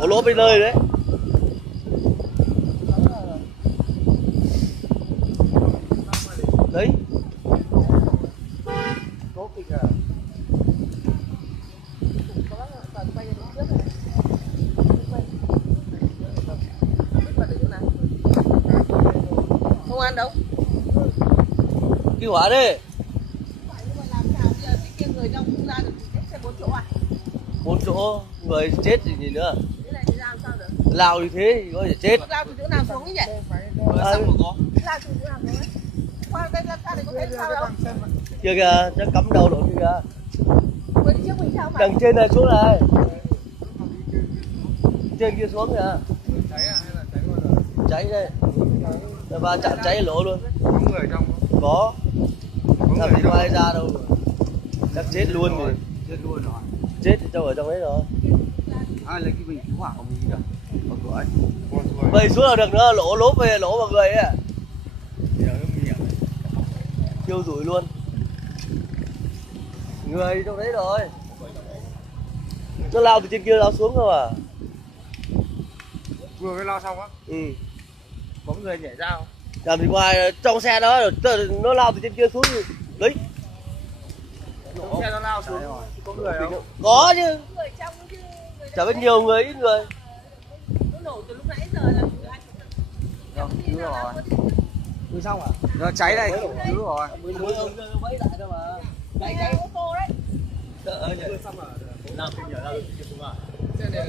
Lỗ lốp đi nơi đấy. Đấy. Không ăn đâu. Cứu hỏa đi. Người đông không ra được xe 4 chỗ à? 4 chỗ, người chết thì gì nữa. Thế này thì làm sao được? Lao như thế thì có thể chết. Lao từ chỗ nào xuống ấy nhỉ? À, Lao từ chỗ nào xuống ấy? Qua đây ra này có thấy sao đâu? kia kìa, nó cắm đầu đội kia kìa. Người đi trước mình sao mà? Đằng trên này xuống này. Trên kia xuống kìa. Cháy à hay là cháy luôn rồi? Cháy đây. Và chạm cháy lỗ luôn. Có người trong không? Có. Có Làm người gì trong có ai ra đâu. Chắc chết luôn rồi. Chết luôn rồi. Chết thì trong ở trong đấy rồi. Ai lấy cái bình cứu hỏa của mình kìa. Ở cửa ấy. Vậy xuống là được nữa, lỗ lốp về lỗ vào người ấy. Thiêu rủi luôn. Người trong đấy rồi. Nó lao từ trên kia lao xuống cơ mà. Vừa mới lao xong á? Ừ. Có người nhảy ra không? Làm gì có ai trong xe đó, nó lao từ trên kia xuống thì đấy. Trong xe nó lao xuống. Có người không? Có chứ. Người trong chứ. Chả biết nhiều người ít người. Nó nổ từ lúc nãy giờ là Không, cứu rồi. Cứu xong à? Nó cháy này, cứu rồi. Mới ông vẫy lại thôi mà. Đây ô tô đấy. Xong rồi. Làm kinh nhờ ra.